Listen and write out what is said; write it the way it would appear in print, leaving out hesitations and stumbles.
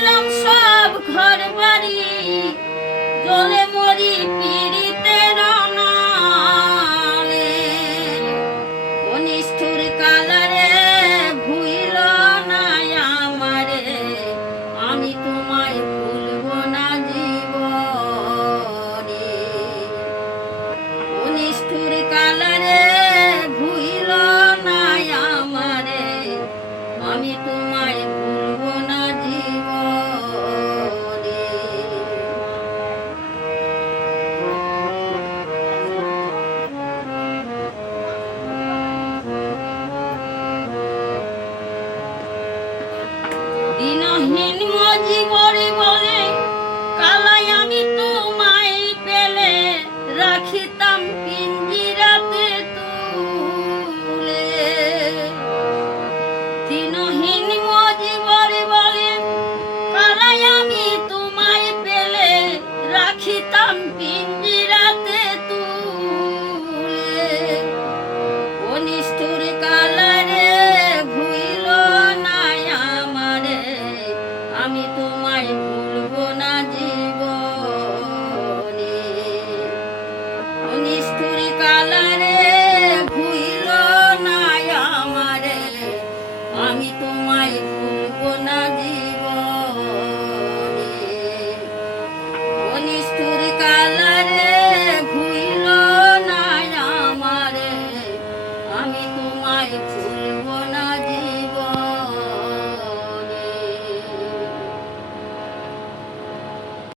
দিলাম সব ঘর বাড়ি, জলে মরি পীড়িতের নালে। ও নিষ্ঠুর কালারে ভুইল না আমারে, আমি তোমায় ভুলব না জীবনে। ও নিষ্ঠুর কালারে ভুইল না আমারে, আমি তোমায় ভুলব না জীবনে। দিনহীন মজিবরে বলে কালাই আমি তোমায় পেলে, রাখিতাম পিঞ্জিরাতে তুলে। দিনহীন মজিবরে বলে কালাই আমি তোমায় পেলে, রাখিতাম পিঞ্জিরাতে তুলে। ও নিষ্ঠুর কালারে ভুইল না আমারে, আমি তোমায় ভুলব না জীবনে। ও নিষ্ঠুর কালারে ভুইল না আমারে, আমি তোমায় ভুলব না জীবনে। ও নিষ্ঠুর কালারে ভুইল না আমারে, আমি তোমায় ভুলব